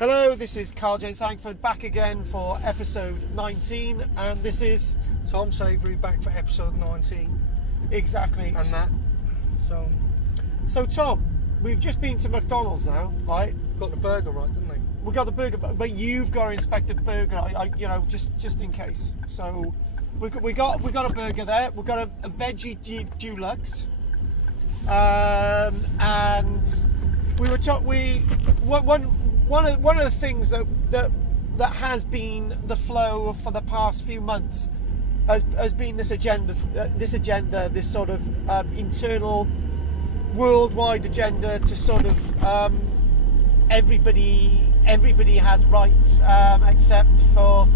Hello, this is Karl-James Langford back again for episode 19, and this is Tom Savery back for episode 19. Exactly. And that. So Tom, we've just been to McDonald's now, right? Got the burger right, didn't they? We got the burger, but you've got to inspect the burger, just in case. So we got a burger there. We've got a veggie deluxe, and we were one of the things that has been the flow for the past few months has been this agenda, this sort of internal worldwide agenda to sort of everybody has rights except for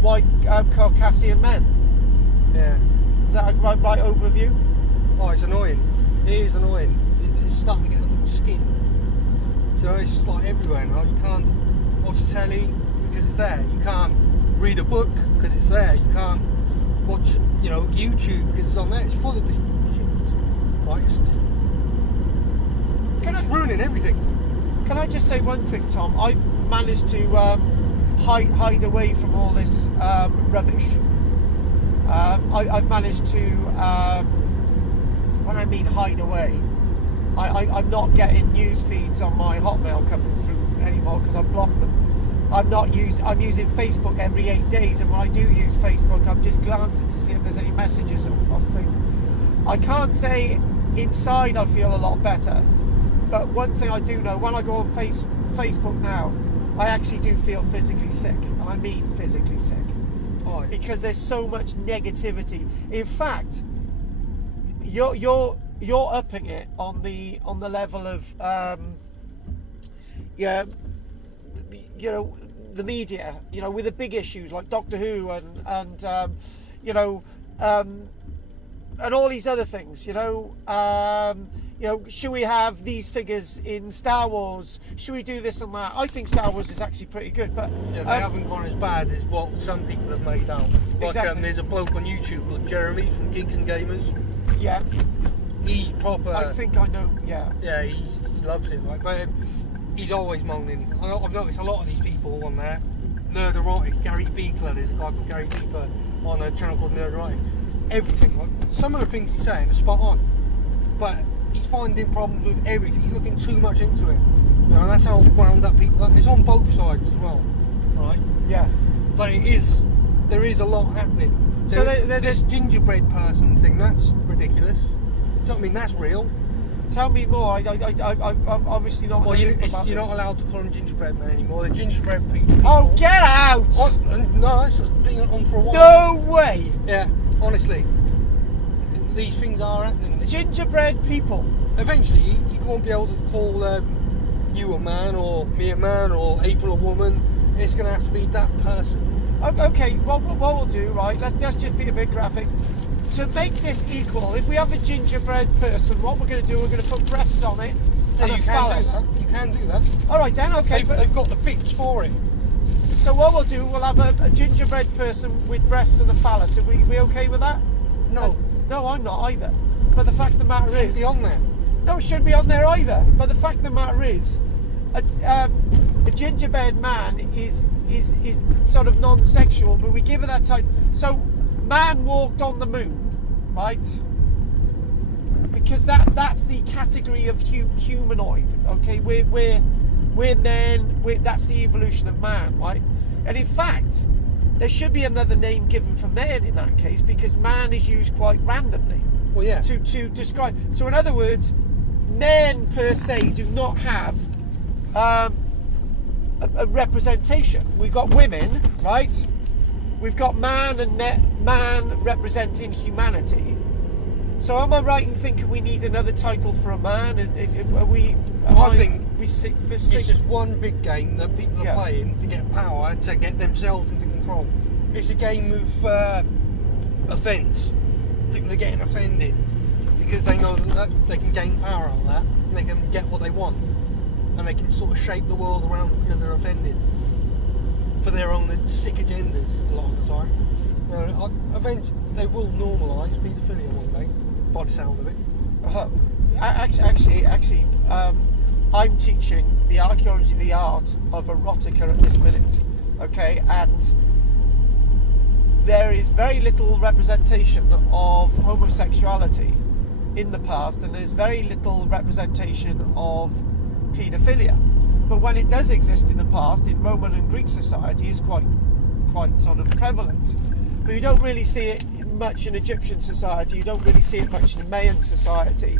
white Caucasian men. Yeah. Is that a right overview? Oh, it's annoying. It is annoying. It's starting to get under my skin. So it's just like everywhere now. You can't watch the telly because it's there. You can't read a book because it's there. You can't watch, YouTube because it's on there. It's full of this shit. Right? It's ruining everything. Can I just say one thing, Tom? I managed to hide away from all this rubbish. I've managed to, when I mean hide away, I'm not getting news feeds on my Hotmail coming through anymore because I've blocked them. I'm using Facebook every 8 days, and when I do use Facebook, I'm just glancing to see if there's any messages of things. I can't say inside I feel a lot better, but one thing I do know, when I go on Facebook now, I actually do feel physically sick, and I mean physically sick. Oh. Because there's so much negativity. In fact, you're upping it on the level of the media, with the big issues like Doctor Who and all these other things, should we have these figures in Star Wars? Should we do this and that? I think Star Wars is actually pretty good, but they haven't gone as bad as what some people have made out. Like, exactly. There's a bloke on YouTube called Jeremy from Geeks and Gamers. Yeah. He's proper. I think I know. Yeah. Yeah, he loves it. Like, but he's always moaning. I've noticed a lot of these people on there. Nerderotic. Gary Beekler. There's a guy called Gary Beekler on a channel called Nerderotic. Everything. Like, some of the things he's saying are spot on, but he's finding problems with everything. He's looking too much into it. And that's how wound up people are. It's on both sides as well, right? Yeah. But there is a lot happening. So this gingerbread person thing, that's ridiculous. Do you know what I mean? That's real. Tell me more. I've obviously not. Well, you're not allowed to call them gingerbread men anymore. They're gingerbread people. Oh, get out! No, it's been on for a while. No way! Yeah, honestly. These things are happening. Gingerbread people. Eventually, you won't be able to call you a man, or me a man, or April a woman. It's going to have to be that person. Okay, well, what we'll do, right, let's just be a bit graphic. To make this equal, if we have a gingerbread person, what we're going to do, we're going to put breasts on it and a phallus. You can do that. All right then, okay. They've got the bits for it. So what we'll do, we'll have a gingerbread person with breasts and a phallus. Are we okay with that? No. No, I'm not either. But the fact of the matter is... It shouldn't be on there. No, it shouldn't be on there either. But the fact of the matter is, a gingerbread man is sort of non-sexual, but we give it that title. So, man walked on the moon, right? Because that's the category of humanoid. Okay, we're men. That's the evolution of man, right? And in fact, there should be another name given for man in that case, because man is used quite randomly. Well, yeah. To describe. So, in other words, men per se do not have a representation. We've got women, right? We've got man and man representing humanity. So am I right in thinking we need another title for a man? I think it's just one big game that people are playing to get power, to get themselves into control. It's a game of offence. People are getting offended because they know that they can gain power on that, and they can get what they want, and they can sort of shape the world around them because they're offended for their own sick agendas a lot of the time. Eventually, they will normalise paedophilia one day, by the sound of it. Actually, I'm teaching the archaeology, the art of erotica at this minute, okay, and there is very little representation of homosexuality in the past, and there's very little representation of paedophilia. But when it does exist in the past, in Roman and Greek society, is quite sort of prevalent. But you don't really see it much in Egyptian society. You don't really see it much in Mayan society.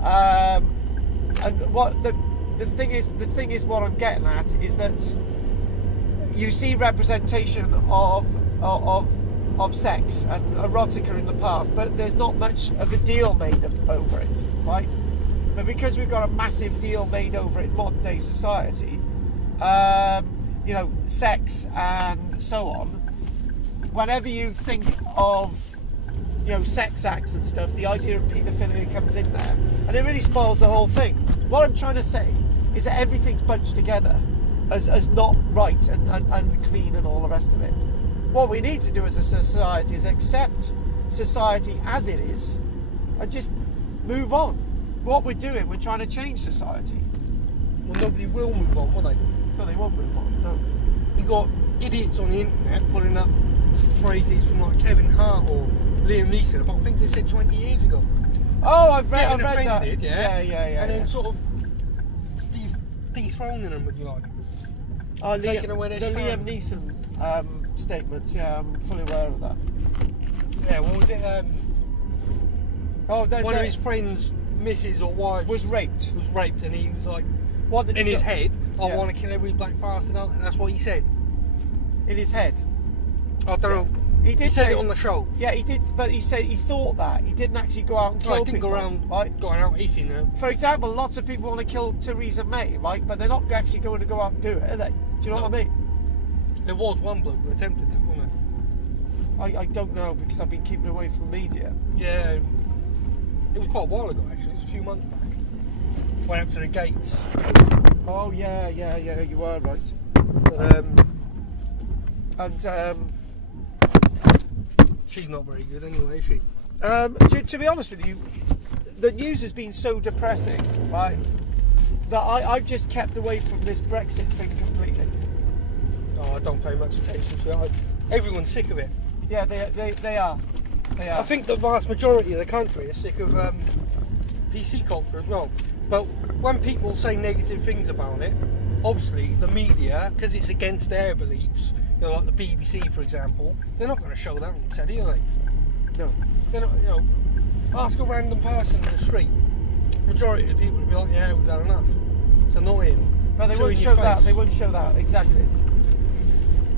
And what the thing is, what I'm getting at is that you see representation of sex and erotica in the past, but there's not much of a deal made over it, right? But because we've got a massive deal made over it in modern day society, you know, sex and so on, whenever you think of, you know, sex acts and stuff, the idea of paedophilia comes in there, and it really spoils the whole thing. What I'm trying to say is that everything's bunched together as not right and clean and all the rest of it. What we need to do as a society is accept society as it is and just move on. What we're doing, we're trying to change society. Well, nobody will move on, will they? No, they won't move on, no. You got idiots on the internet pulling up phrases from like Kevin Hart or Liam Neeson about things they said 20 years ago. Oh, I've read offended, that. Yeah. And then sort of dethroning them, if you like. Taking away their Liam Neeson statements, yeah, I'm fully aware of that. Yeah, what was it? One of his friends' missus or wives was raped, and he was like, in his head, I want to kill every black bastard, and that's what he said. In his head? I don't know. He said it on the show. Yeah, he did, but he said he thought that. He didn't actually go out and kill people. He didn't go around going out eating them. For example, lots of people want to kill Theresa May, right? But they're not actually going to go out and do it, are they? Do you know what I mean? There was one bloke who attempted that, wasn't there? I don't know, because I've been keeping away from the media. Yeah, it was quite a while ago actually. It was a few months back. Went up to the gates. Oh yeah, you were right. But, she's not very good anyway, is she? To be honest with you, the news has been so depressing, right, that I've just kept away from this Brexit thing completely. Oh, I don't pay much attention to it. Everyone's sick of it. Yeah, they are. I think the vast majority of the country are sick of PC culture as well. But when people say negative things about it, obviously the media, because it's against their beliefs, you know, like the BBC, for example, they're not going to show that on telly, are they? No. They're not, you know, ask a random person in the street. Majority of the people will be like, yeah, we've had enough. It's annoying. But they wouldn't show that. They wouldn't show that, exactly.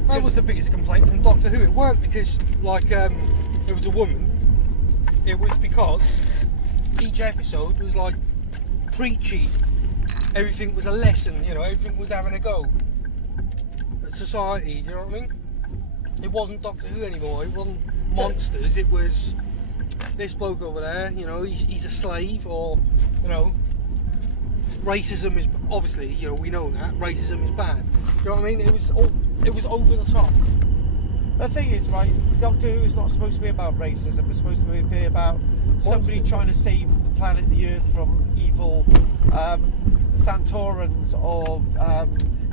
That was the biggest complaint from Doctor Who. It weren't because, like, it was a woman. It was because each episode was, like, preachy. Everything was a lesson, you know, everything was having a go at society, do you know what I mean? It wasn't Doctor Who anymore, it wasn't monsters, it was this bloke over there, you know, he's a slave, or, you know, racism is, obviously, you know, we know that, racism is bad. Do you know what I mean? It was over the top. The thing is, right, Doctor Who is not supposed to be about racism, it's supposed to be about somebody trying to save the planet, the Earth, from evil Santorans or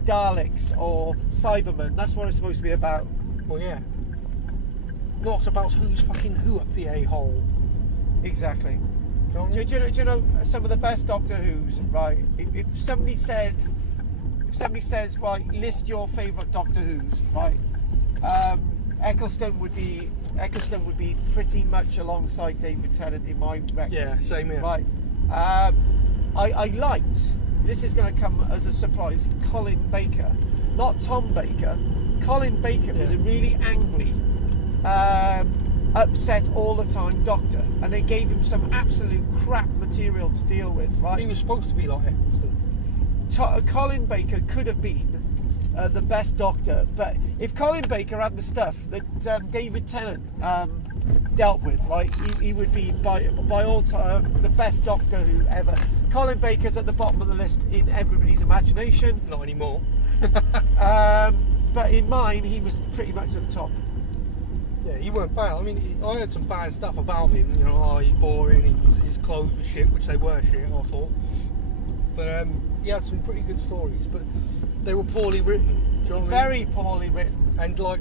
Daleks or Cybermen. That's what it's supposed to be about. Well, yeah. Not about who's fucking who up the a-hole. Exactly. Do you know some of the best Doctor Who's, right? If somebody says, right, list your favourite Doctor Who's, right? Eccleston would be pretty much alongside David Tennant in my record. Yeah, same here. Right. I liked, this is going to come as a surprise, Colin Baker. Not Tom Baker. Colin Baker was a really angry, upset all the time doctor, and they gave him some absolute crap material to deal with, right? He was supposed to be like Eccleston. Colin Baker could have been the best doctor, but if Colin Baker had the stuff that David Tennant dealt with, right, he would be by all time the best Doctor Who ever. Colin Baker's at the bottom of the list in everybody's imagination. Not anymore. But in mine, he was pretty much at the top. Yeah, he weren't bad. I mean, I heard some bad stuff about him. You know, he's boring. His clothes were shit, which they were shit, I thought. But he had some pretty good stories, but they were poorly written. Do you know what I mean? Very poorly written. And like,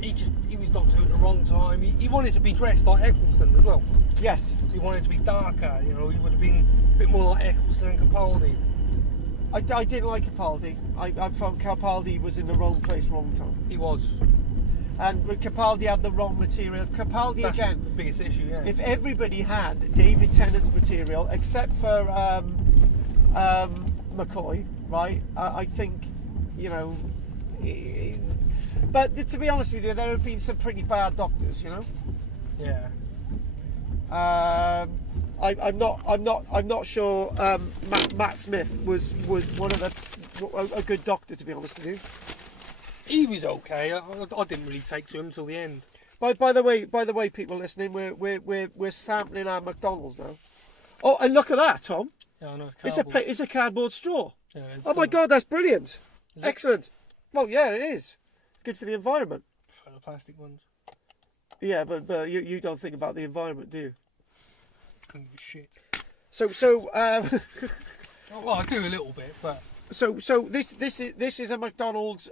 he was Doctor Who at the wrong time. He wanted to be dressed like Eccleston as well. Yes. He wanted to be darker. You know, he would have been a bit more like Eccleston and Capaldi. I didn't like Capaldi. I felt Capaldi was in the wrong place, wrong time. He was. And Capaldi had the wrong material. Capaldi, That's again, the biggest issue, yeah. if everybody had David Tennant's material, except for McCoy, right, I think, you know... But to be honest with you, there have been some pretty bad Doctors, you know? Yeah. I'm not sure Matt Smith was one of a good Doctor, to be honest with you. He was okay. I didn't really take to him till the end. By the way, people listening, we're sampling our McDonald's now. Oh, and look at that, Tom. Yeah, I know. It's a cardboard straw. Yeah, oh my God, that's brilliant! Is Excellent. Well, yeah, it is. It's good for the environment. For the plastic ones. Yeah, but you don't think about the environment, do you? Couldn't give a shit. So. Well, I do a little bit, but. So this is a McDonald's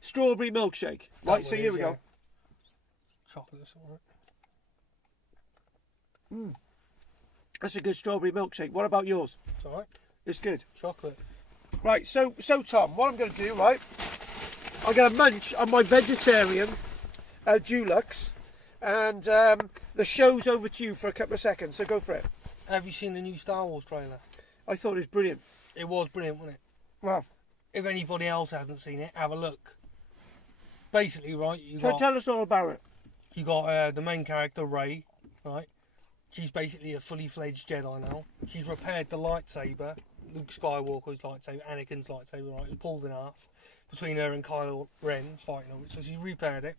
strawberry milkshake, right? So here we go. Chocolate's alright. That's a good strawberry milkshake. What about yours? It's alright. It's good. Chocolate. Right. So Tom, what I'm going to do, right? I'm going to munch on my vegetarian Dulux, and the show's over to you for a couple of seconds. So go for it. Have you seen the new Star Wars trailer? I thought it was brilliant. It was brilliant, wasn't it? Well, if anybody else hasn't seen it, have a look. Basically, right, tell us all about it. You got the main character, Rey, right? She's basically a fully fledged Jedi now. She's repaired the lightsaber, Luke Skywalker's lightsaber, Anakin's lightsaber, right? It was pulled in half between her and Kylo Ren fighting over it. So she's repaired it.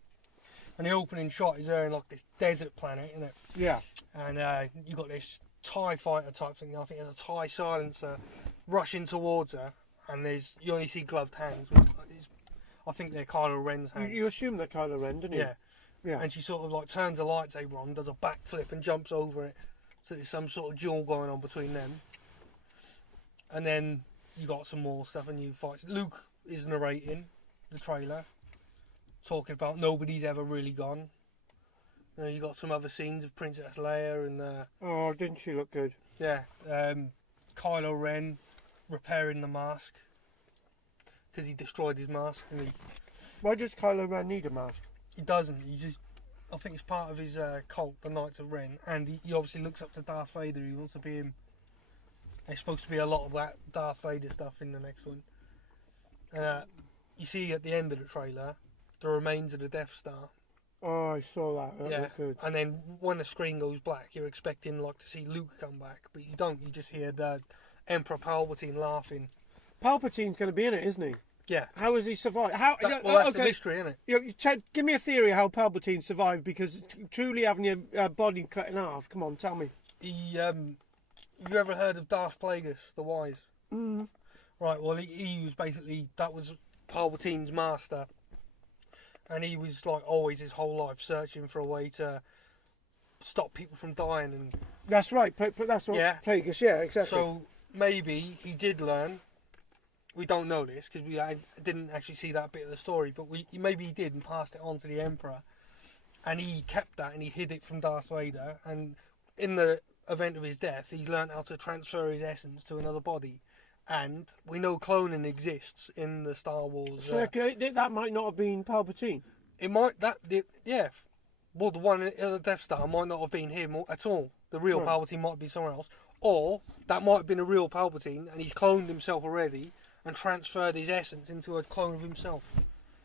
And the opening shot is her in like this desert planet, isn't it? Yeah. And you got this TIE fighter type thing. I think there's a TIE silencer rushing towards her, and you only see gloved hands. I think they're Kylo Ren's hands. You assume they're Kylo Ren, didn't you? Yeah. Yeah. And she sort of like turns the lightsaber on, does a backflip and jumps over it. So there's some sort of duel going on between them. And then you got some more stuff and you fight. Luke is narrating the trailer, talking about nobody's ever really gone. You got some other scenes of Princess Leia and... oh, didn't she look good? Yeah. Kylo Ren repairing the mask because he destroyed his mask. And why does Kylo Ren need a mask? He doesn't. I think it's part of his cult, the Knights of Ren, and he obviously looks up to Darth Vader. He wants to be him. There's supposed to be a lot of that Darth Vader stuff in the next one. And you see at the end of the trailer the remains of the Death Star. Oh, I saw that. That looked good. And then when the screen goes black, you're expecting like to see Luke come back, but you don't. You just hear the Emperor Palpatine laughing. Palpatine's going to be in it, isn't he? Yeah. How has he survived? That's the mystery, isn't it? Ted, give me a theory of how Palpatine survived, because truly having your body cut in half. Come on, tell me. Have you ever heard of Darth Plagueis, the Wise? Mm. Right, well, he was basically, that was Palpatine's master. And he was like always his whole life searching for a way to stop people from dying. And that's right, that's what Plagueis, yeah, exactly. So maybe he did learn. We don't know this because we didn't actually see that bit of the story, but maybe he did and passed it on to the Emperor, and he kept that and he hid it from Darth Vader. And in the event of his death, he's learned how to transfer his essence to another body. And we know cloning exists in the Star Wars. So that might not have been Palpatine. It might yeah. Well, the one in the Death Star might not have been him at all. The real Palpatine might be somewhere else, or that might have been a real Palpatine, and he's cloned himself already and transferred his essence into a clone of himself.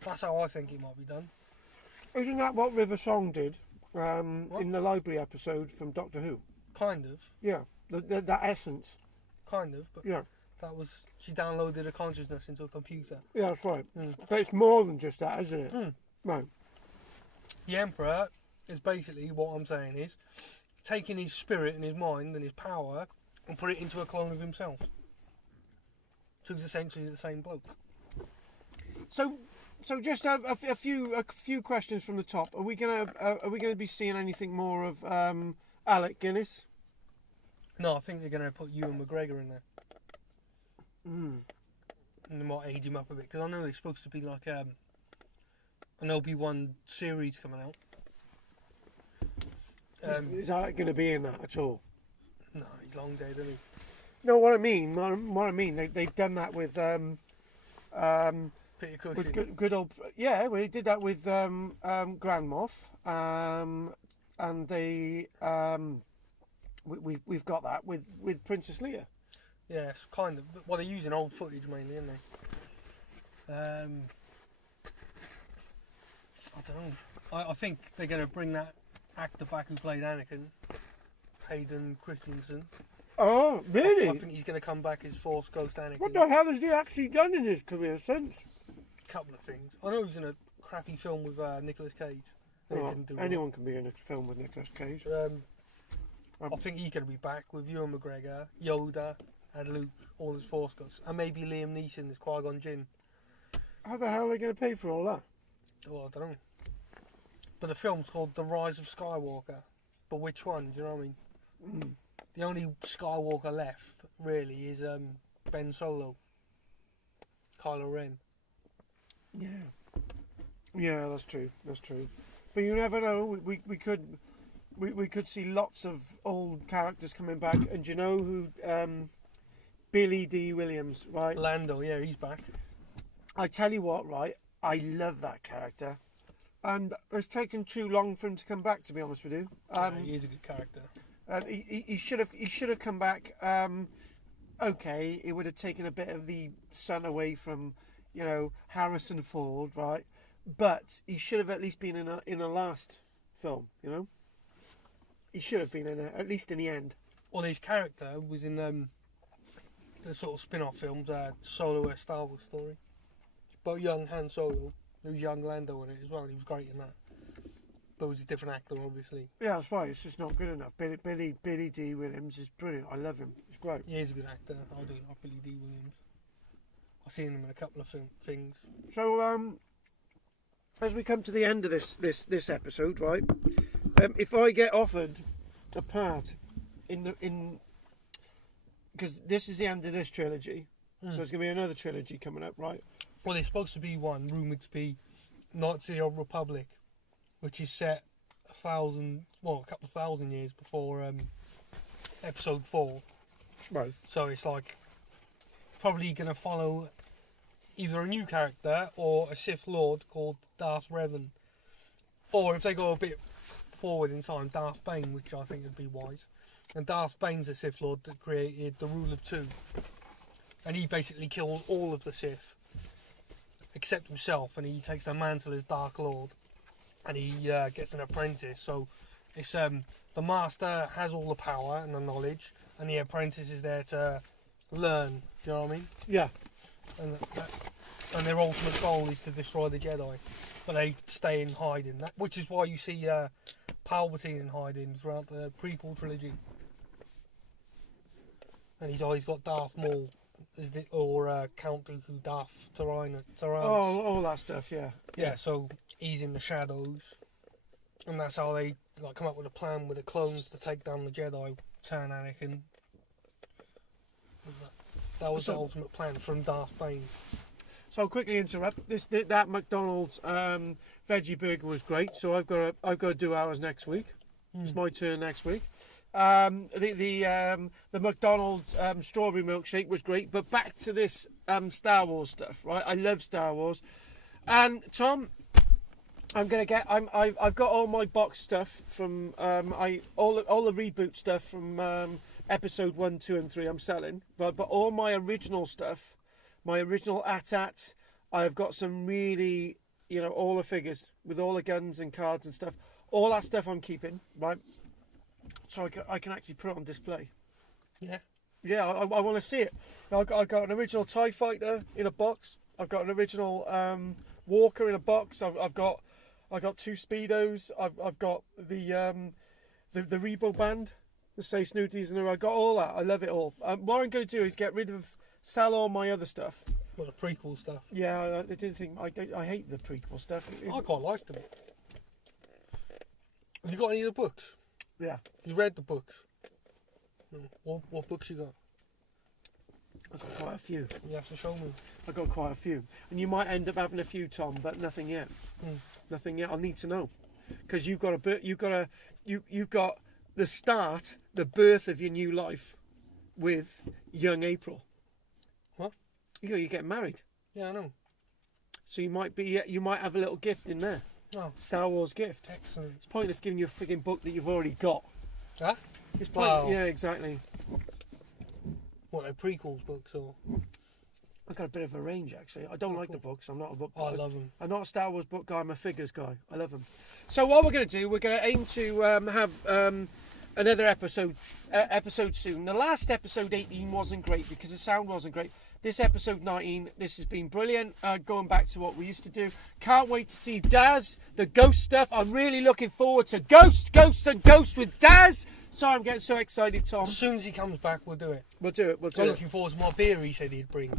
That's how I think it might be done. Isn't that what River Song did in the library episode from Doctor Who? Kind of. Yeah, that essence. Kind of, but yeah, that was, she downloaded a consciousness into a computer. Yeah, that's right. But it's more than just that, isn't it? Right. The Emperor is basically, what I'm saying is, taking his spirit and his mind and his power and put it into a clone of himself. So he's essentially the same bloke. So just a few questions from the top. Are we gonna be seeing anything more of Alec Guinness? No, I think they're gonna put Ewan McGregor in there. And they might age him up a bit, because I know there's supposed to be like an Obi-Wan series coming out. Is Alec going to be in that at all? No, he's long dead, isn't he? No, what I mean, they've done that with Peter Cushing. with good old, yeah. Well, they did that with Grand Moff, and they we've got that with Princess Leia. Yeah, it's kind of. Well, they're using old footage mainly, aren't they? I don't know. I think they're going to bring that actor back who played Anakin, Hayden Christensen. Oh, really? I think he's going to come back as Force Ghost Anakin. What the hell has he actually done in his career since? A couple of things. I know he's in a crappy film with Nicolas Cage. Anyone can be in a film with Nicolas Cage. I think he's going to be back with Ewan McGregor, Yoda, and Luke, all as Force Ghosts, and maybe Liam Neeson as Qui-Gon Jinn. How the hell are they going to pay for all that? Oh, I don't know. But the film's called The Rise of Skywalker. But which one? Do you know what I mean? The only Skywalker left, really, is Ben Solo. Kylo Ren. Yeah, that's true. But you never know. We could see lots of old characters coming back. And do you know who? Billy D. Williams, right? Lando, yeah, he's back. I tell you what, right? I love that character, and it's taken too long for him to come back. To be honest with you, he is a good character. He should have come back. Okay, it would have taken a bit of the sun away from, Harrison Ford, right? But he should have at least been in a last film. He should have been at least in the end. Well, his character was in the sort of spin-off films, Solo: A Star Wars Story. But young Han Solo, there was young Lando in it as well, and he was great in that. But it was a different actor, obviously. Yeah, that's right. It's just not good enough. Billy D. Williams is brilliant. I love him. He's great. He is a good actor. I do like Billy D. Williams. I've seen him in a couple of things. So, as we come to the end of this episode, right? If I get offered a part in because this is the end of this trilogy, so there's going to be another trilogy coming up, right? Well, there's supposed to be one rumoured to be Knights of the Old Republic, which is set a couple of thousand years before Episode 4. Right. So it's like probably going to follow either a new character or a Sith Lord called Darth Revan, or if they go a bit forward in time, Darth Bane, which I think would be wise. And Darth Bane's a Sith Lord that created the Rule of Two, and he basically kills all of the Sith except himself, and he takes the mantle as Dark Lord, and he gets an apprentice. So it's the master has all the power and the knowledge, and the apprentice is there to learn. Do you know what I mean? Yeah. And their ultimate goal is to destroy the Jedi, but they stay in hiding. Which is why you see Palpatine in hiding throughout the prequel trilogy, and he's always got Darth Maul. Or Count Dooku, Darth Tyrannus. Oh, all that stuff, yeah. Yeah, so he's in the shadows, and that's how they come up with a plan with the clones to take down the Jedi, turn Anakin. That was the ultimate plan from Darth Bane. So I'll quickly interrupt. That McDonald's veggie burger was great. So I've got to do ours next week. It's my turn next week. The McDonald's strawberry milkshake was great, but back to this Star Wars stuff, right? I love Star Wars, and Tom, I've got all my box stuff from all the reboot stuff from episode 1, 2, and 3. I'm selling, but all my original stuff, my original AT-AT, I've got some really, all the figures with all the guns and cards and stuff. All that stuff I'm keeping, right? So I can actually put it on display. Yeah. Yeah, I want to see it. I've got an original TIE Fighter in a box. I've got an original Walker in a box. I've got 2 Speedos. I've got the Rebo band, the Say Snooties, and I've got all that. I love it all. What I'm going to do is sell all my other stuff. Well, the prequel stuff. Yeah, I didn't think I hate the prequel stuff. I quite like them. Have you got any of the books? Yeah. You read the books? No. What books you got? I've got quite a few. You have to show me. I've got quite a few. And you might end up having a few, Tom, but nothing yet. Nothing yet. I need to know. Because you've got the start, the birth of your new life with young April. What? You're getting married. Yeah, I know. So you might have a little gift in there. Oh. Star Wars gift. Excellent. It's pointless giving you a frigging book that you've already got. Huh? It's pointless. Yeah, exactly. What, they're prequels books or? I've got a bit of a range actually. I don't like the books. I'm not a book guy. Oh, I love them. I'm not a Star Wars book guy. I'm a figures guy. I love them. So what we're going to do, we're going to aim to have another episode soon. The last episode 18 wasn't great because the sound wasn't great. This episode 19, this has been brilliant. Going back to what we used to do. Can't wait to see Daz, the ghost stuff. I'm really looking forward to Ghosts with Daz. Sorry, I'm getting so excited, Tom. As soon as he comes back, we'll do it. We'll do it. I'm looking forward to my beer he said he'd bring.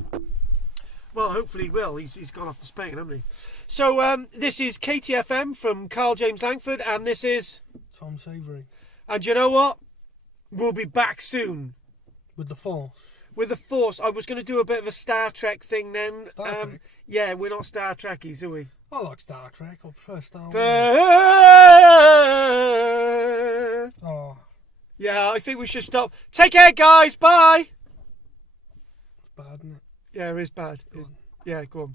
Well, hopefully he will. He's gone off to Spain, hasn't he? So this is KTfm from Karl-James Langford, and this is Tom Savery. And you know what? We'll be back soon. With the Force. With the Force. I was going to do a bit of a Star Trek thing then. Star Trek? Yeah, we're not Star Trekkies, are we? I like Star Trek. I prefer Star Wars. Oh. Yeah, I think we should stop. Take care, guys. Bye. It's bad, isn't it? Yeah, it is bad. Go on. Yeah, go on.